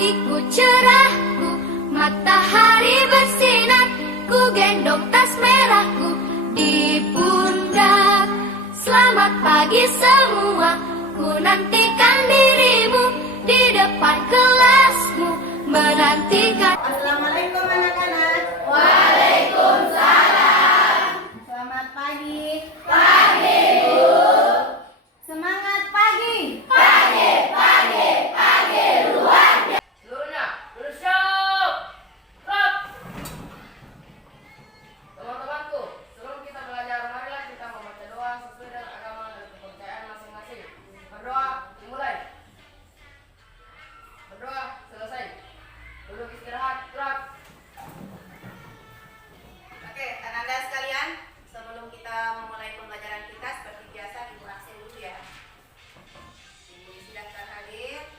pagiku cerahku, matahari bersinar, ku gendong tas merahku di pundak. Selamat pagi semua, ku nantikan dirimu di depan kelasmu, menantikan. Assalamualaikum anak-anak. Waalaikumsalam. Selamat pagi. Pagi, Bu. Semangat pagi. Pagi, luar biasa. Seluruhnya, bersiap. Rap. Teman-temanku, sebelum kita belajar, marilah kita membaca doa sesuai dengan agama dan kepercayaan masing-masing. Berdoa dimulai. Berdoa selesai. Duduk istirahat. Rap. Oke, anak-anak sekalian, sebelum kita memulai pembelajaran kita seperti biasa Ibu aksen dulu ya. Ibu silahkan hadir.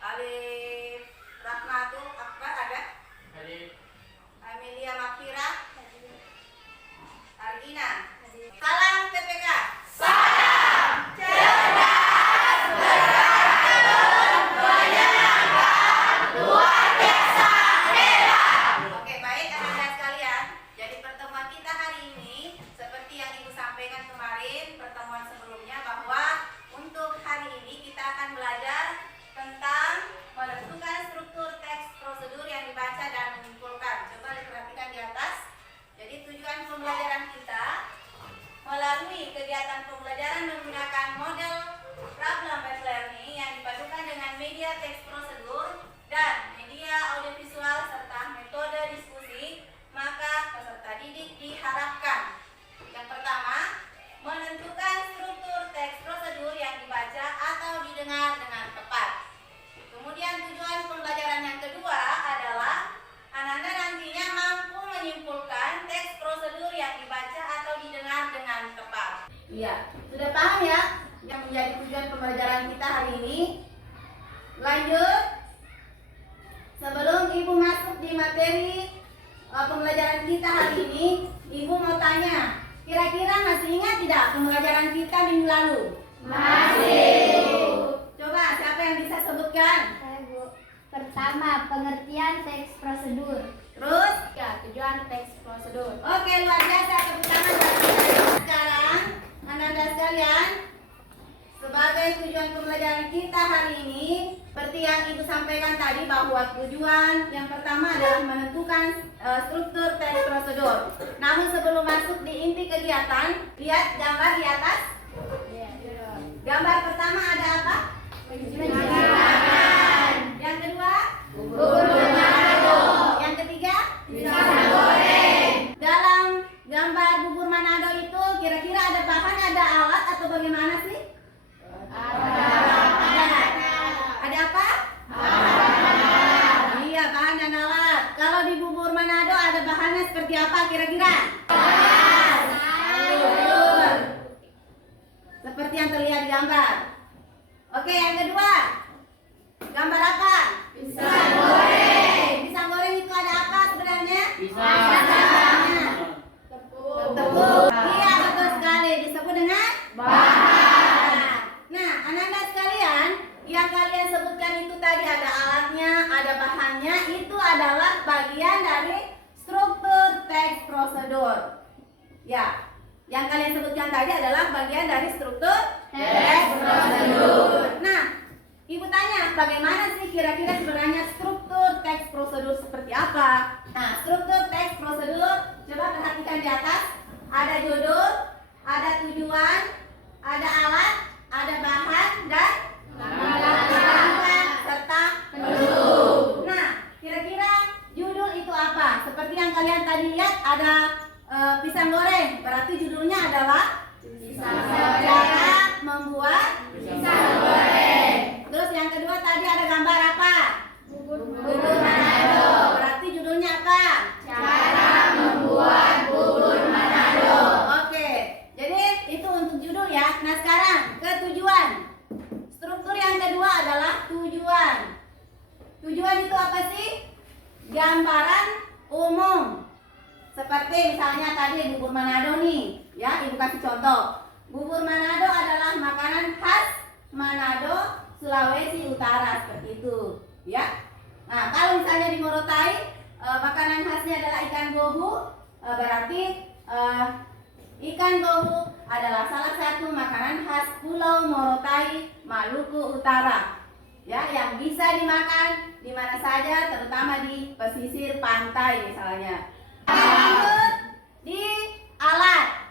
Alif Rahmatul Akbar ada? Hadir. Amelia Makfira? Arina? Salam TPK. Salam cerdas, beragam, menyenangkan, luar biasa, hebat. Oke, baik anak-anak sekalian. Jadi pertemuan kita hari ini seperti yang Ibu sampaikan kemarin pertemuan sebelumnya, bahwa untuk hari ini kita akan belajar tentang menentukan struktur teks prosedur yang dibaca dan menyimpulkan. Coba diperhatikan di atas. Jadi tujuan pembelajaran kita melalui kegiatan pembelajaran menggunakan model problem-based learning yang dipadukan dengan media teks prosedur dan media audiovisual serta metode diskusi, maka peserta didik diharapkan yang pertama, menentukan struktur teks prosedur yang dibaca atau didengar dengan tepat. Kemudian tujuan pembelajaran yang kedua adalah anak-anak nantinya mampu menyimpulkan teks prosedur yang dibaca atau didengar dengan tepat. Iya, sudah paham ya yang menjadi tujuan pembelajaran kita hari ini? Lanjut. Sebelum Ibu masuk di materi pembelajaran kita hari ini, Ibu mau tanya, kira-kira masih ingat tidak pembelajaran kita minggu lalu? Masih. Coba siapa yang bisa sebutkan? Saya, Bu. Pertama, pengertian teks prosedur. Terus? Ya, tujuan teks prosedur. Oke, luar biasa, tepuk tangan buat kita. Sekarang, anak-anak sekalian, sebagai tujuan pembelajaran kita hari ini, seperti yang Ibu sampaikan tadi, bahwa tujuan yang pertama adalah menentukan struktur teks prosedur. Namun sebelum masuk di inti kegiatan, lihat gambar di atas. Gambar pertama ada apa? Yang kedua? Bubur Manado. Yang ketiga? Pisang goreng. Dalam gambar bubur Manado itu kira-kira ada bahan, ada alat atau bagaimana sih? Ada apa? Iya, bahan dan alat. Kalau di bubur Manado ada bahannya seperti apa kira-kira? Betul. Seperti yang terlihat di gambar. Oke, yang kedua. Gambar apa? Pisang goreng. Pisang goreng itu ada apa sebenarnya? Pisang. Tepung. Iya, betul sekali. Disebut dengan Bahan. Nah, anak-anak sekalian, yang kalian sebutkan itu tadi ada alatnya, ada bahannya, itu adalah bagian dari struktur teks prosedur. Ya, yang kalian sebutkan tadi adalah bagian dari struktur teks prosedur. Nah, Ibu tanya, bagaimana sih kira-kira sebenarnya struktur teks prosedur seperti apa? Nah, struktur teks prosedur, coba perhatikan di atas. Ada judul, ada tujuan, ada alat, ada bahan, dan serta penduduk. Nah, kira-kira judul itu apa? Seperti yang kalian tadi lihat ada pisang goreng, berarti judulnya adalah cara membuat Pisang goreng. Terus yang kedua tadi ada gambar apa? Bubur Bubur Manado. Berarti judulnya apa? Cara membuat bubur Manado. Oke, jadi itu untuk judul ya. Nah sekarang ke tujuan. Struktur yang kedua adalah tujuan. Tujuan itu apa sih? Gambaran umum. Seperti misalnya tadi bubur Manado nih, ya Ibu kasih contoh. Bubur Manado adalah makanan khas Manado, Sulawesi Utara seperti itu, ya. Nah, kalau misalnya di Morotai makanan khasnya adalah ikan gohu, berarti ikan gohu adalah salah satu makanan khas Pulau Morotai, Maluku Utara, ya, yang bisa dimakan di mana saja, terutama di pesisir pantai misalnya. Lanjut di alat.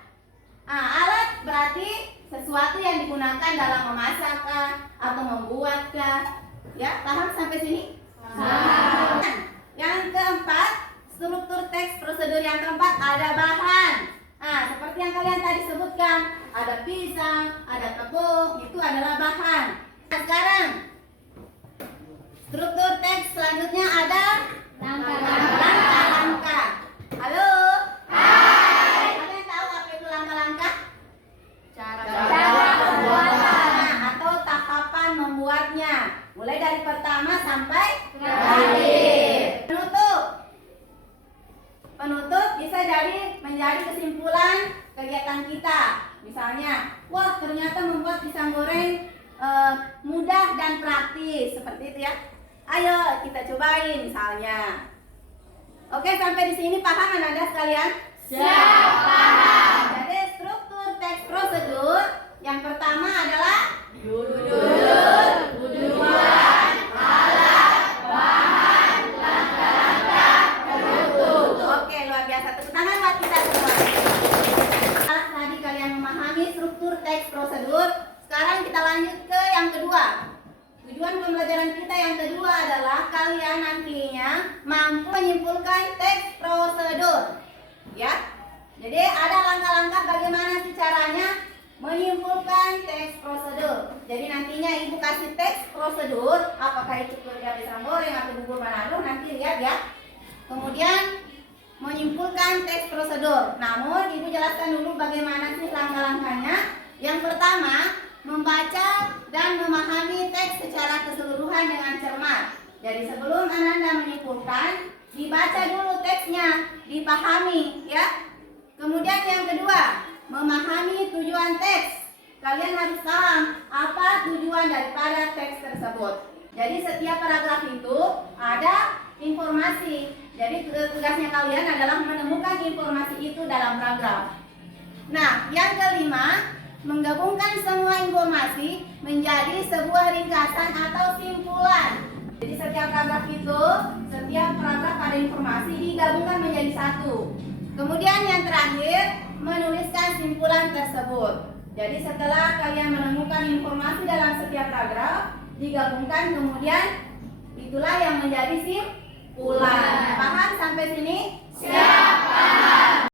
Nah, alat berarti sesuatu yang digunakan dalam memasak atau membuat, ya, paham sampai sini? Paham. Yang keempat, struktur teks prosedur yang keempat ada bahan. Nah, seperti yang kalian tadi sebutkan, ada pisang, ada tepung, itu adalah bahan. Nah, sekarang struktur teks selanjutnya ada langkah-langkah. Halo? Hai. Kalian tahu apa itu langkah-langkah? Cara pembuatan atau tahapan membuatnya, mulai dari pertama sampai terakhir. Penutup bisa jadi menjadi kesimpulan kegiatan kita. Misalnya, wah ternyata membuat pisang goreng mudah dan praktis, seperti itu ya. Ayo kita cobain misalnya. Oke, sampai di sini paham Anda sekalian? Siap, paham. Jadi struktur teks prosedur yang pertama adalah tujuan, alat, bahan, langkah-langkah, penutup. Oke, luar biasa. Tepuk tangan buat kita semua. Setelah tadi kalian memahami struktur teks prosedur, sekarang kita lanjut ke yang kedua. Tujuan pembelajaran kita yang kedua adalah kalian nantinya mampu menyimpulkan teks prosedur. Ya. Jadi ada langkah-langkah bagaimana sih caranya menyimpulkan teks prosedur. Jadi nantinya ibu kasih teks prosedur, apakah itu kerja pisang goreng atau bubur Manado, nanti lihat ya. Kemudian menyimpulkan teks prosedur. Namun ibu jelaskan dulu bagaimana sih langkah-langkahnya. Yang pertama, membaca dan memahami teks secara keseluruhan dengan cermat. Jadi sebelum Ananda menyimpulkan, dibaca dulu teksnya, dipahami ya. Kemudian yang kedua, memahami tujuan teks. Kalian harus paham apa tujuan daripada teks tersebut. Jadi setiap paragraf itu ada informasi. Jadi tugasnya kalian adalah menemukan informasi itu dalam paragraf. Nah, yang kelima, menggabungkan semua informasi menjadi sebuah ringkasan atau simpulan. Jadi setiap paragraf ada informasi digabungkan menjadi satu. Kemudian yang terakhir, menuliskan simpulan tersebut. Jadi setelah kalian menemukan informasi dalam setiap paragraf, digabungkan kemudian itulah yang menjadi simpulan. Paham sampai sini? Siap, paham.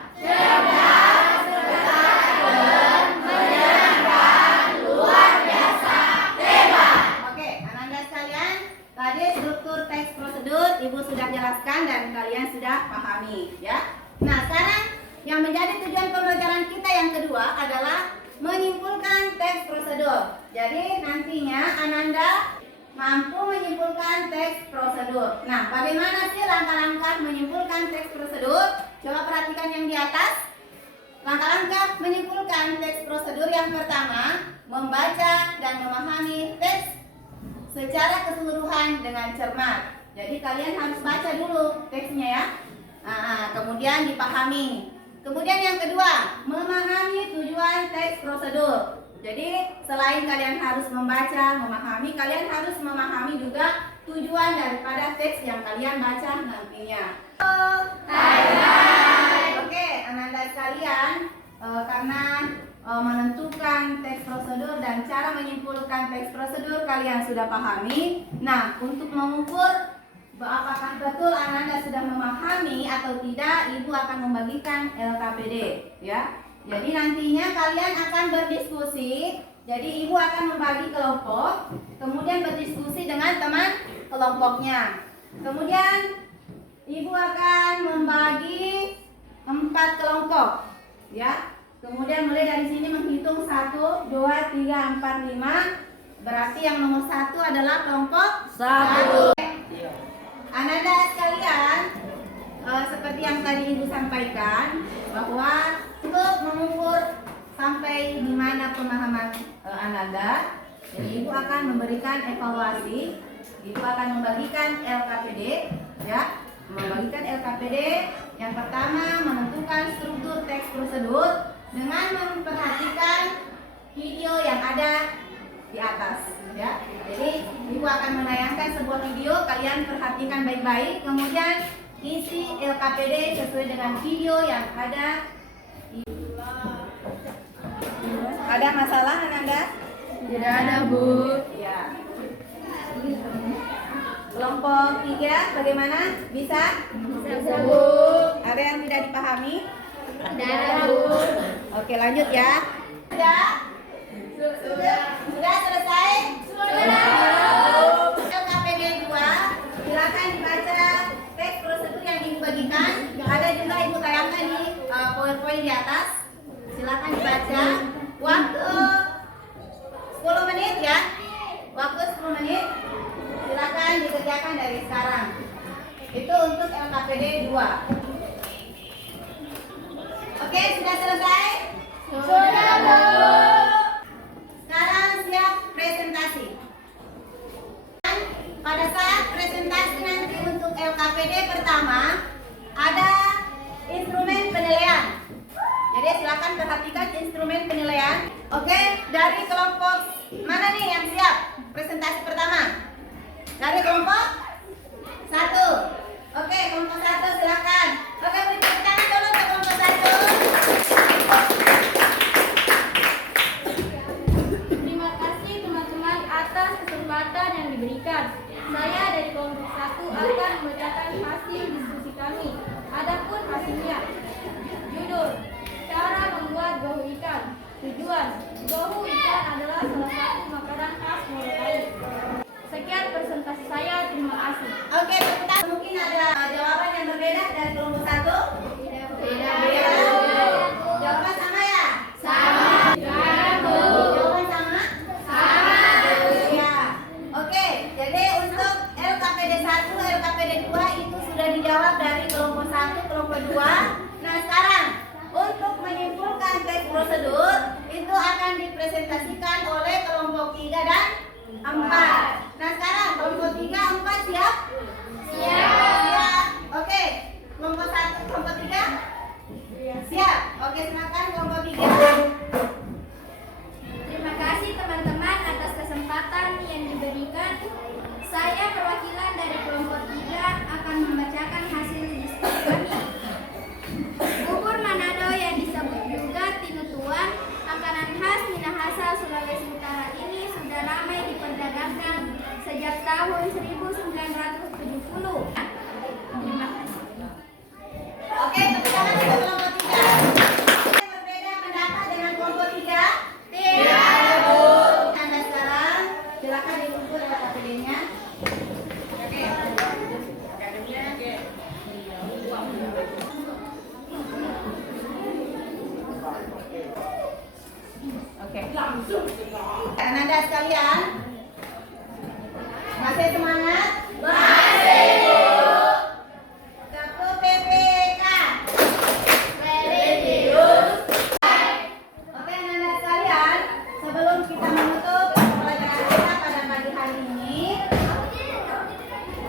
Ibu sudah jelaskan dan kalian sudah pahami ya. Nah, sekarang yang menjadi tujuan pembelajaran kita yang kedua adalah menyimpulkan teks prosedur. Jadi nantinya Ananda mampu menyimpulkan teks prosedur. Nah, bagaimana sih langkah-langkah menyimpulkan teks prosedur? Coba perhatikan yang di atas. Langkah-langkah menyimpulkan teks prosedur yang pertama, membaca dan memahami teks secara keseluruhan dengan cermat. Jadi kalian harus baca dulu teksnya ya. Kemudian dipahami. Kemudian yang kedua, memahami tujuan teks prosedur. Jadi selain kalian harus membaca, memahami, kalian harus memahami juga tujuan daripada teks yang kalian baca nantinya. Hai. Oke, Ananda sekalian, karena menentukan teks prosedur dan cara menyimpulkan teks prosedur kalian sudah pahami. Nah, untuk mengukur apakah betul Ananda sudah memahami atau tidak, ibu akan membagikan LKPD ya. Jadi nantinya kalian akan berdiskusi. Jadi ibu akan membagi kelompok, kemudian berdiskusi dengan teman kelompoknya. Kemudian ibu akan membagi 4 kelompok ya. Kemudian mulai dari sini menghitung 1, 2, 3, 4, 5. Berarti yang nomor 1 adalah kelompok 1. Ananda sekalian, seperti yang tadi ibu sampaikan, bahwa untuk mengukur sampai di mana pemahaman Ananda, Jadi Ibu akan memberikan evaluasi, Ibu akan membagikan LKPD, ya, membagikan LKPD. Yang pertama menentukan struktur teks prosedur dengan memperhatikan video yang ada di atas, ya. Jadi Ibu akan menayangkan sebuah video, kalian perhatikan baik-baik, kemudian isi LKPD sesuai dengan video yang ada. Ada masalah Ananda? Tidak ada, Bu. Ya. Kelompok 3 bagaimana? Bisa? Bisa, Bu. Ada yang tidak dipahami? Tidak, Bu. Oke, lanjut ya. Sudah selesai? LKPD 2, silakan dibaca teks prosedur yang Ibu bagikan. Ada juga Ibu tayangkan di PowerPoint di atas. Silakan dibaca. Waktu 10 menit ya. Waktu 10 menit. Silakan dikerjakan dari sekarang. Itu untuk LKPD 2. Oke, sudah selesai? Sudah, Bu. Sekarang siap presentasi. Pada saat presentasi nanti untuk LKPD pertama ada instrumen penilaian. Jadi silakan perhatikan instrumen penilaian. Oke, dari kelompok mana nih yang siap presentasi pertama? Dari kelompok 1. Oke, kelompok 1 silakan. Oke, beri tepuk tangan dulu untuk kelompok 1. Terima kasih teman-teman atas kesempatan yang diberikan. Saya dari kelompok 1 akan membacakan hasil diskusi kami. Adapun hasilnya, judul cara membuat gohu ikan. Tujuan, gohu ikan adalah salah satu makanan khas Morotai. Sekian presentasi saya, terima kasih. Oke, tepuk tangan. Mungkin ada jawaban yang berbeda dari kelompok 1? Beda. Jawaban sama ya? Sama. Jawaban sama? Sama. Ya. Oke, jadi untuk LKPD 1, LKPD 2 itu sudah dijawab dari kelompok 1, kelompok 2. Nah, sekarang untuk menyimpulkan teks prosedur itu akan dipresentasikan oleh kelompok 3 dan 4. Nah, sekarang kelompok 3, 4 siap? Siap. Oke. Kelompok 1, kelompok 3? Siap. Oke, silakan kelompok 3. Terima kasih teman-teman atas kesempatan yang diberikan. Saya perwakilan dari kelompok 3 akan membacakan hasil diskusi kami. Bubur Manado yang disebut juga tinutuan, makanan khas Minahasa, Sulawesi Utara ini sudah ramai diperdagangkan sejak tahun 1970. Terima kasih. Oke, tepuk tangan untuk kelompok 3. Yang berbeda pendapat dengan kelompok 3? Tidak, Bu. Anda sekarang silakan dikumpul LKPD-nya. Oke. Oke. Ananda sekalian, masih semangat? Masih, Bu. Satu PPK. Oke, Ananda sekalian, sebelum kita menutup pelajaran kita pada pagi hari ini,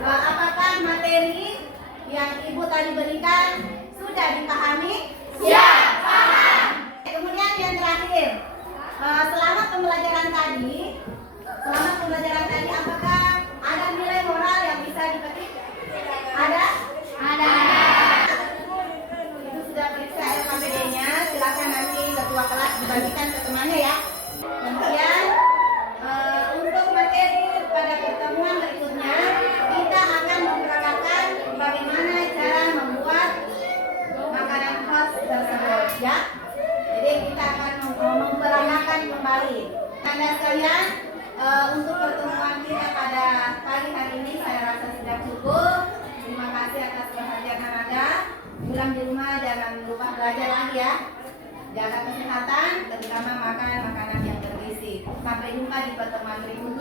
apakah materi yang Ibu tadi berikan sudah dipahami? Siap, paham. Kemudian yang terakhir, selama pembelajaran tadi, apakah ada nilai moral yang bisa dipetik? Ada? Ada. Itu sudah periksa LKPD-nya, silakan nanti ketua kelas dibagikan ke temannya ya. Kemudian untuk materi pada pertemuan berikutnya, kita akan memperagakan bagaimana cara membuat makanan khas tersebut ya. Jadi kita akan memperagakan kembali. Anda sekalian, untuk pertemuan kita pada pagi hari ini saya rasa sudah cukup. Terima kasih atas perhatian Anda. Pulang di rumah jangan lupa belajar lagi ya. Jaga kesehatan, terutama makan makanan yang bergizi. Sampai jumpa di pertemuan berikutnya.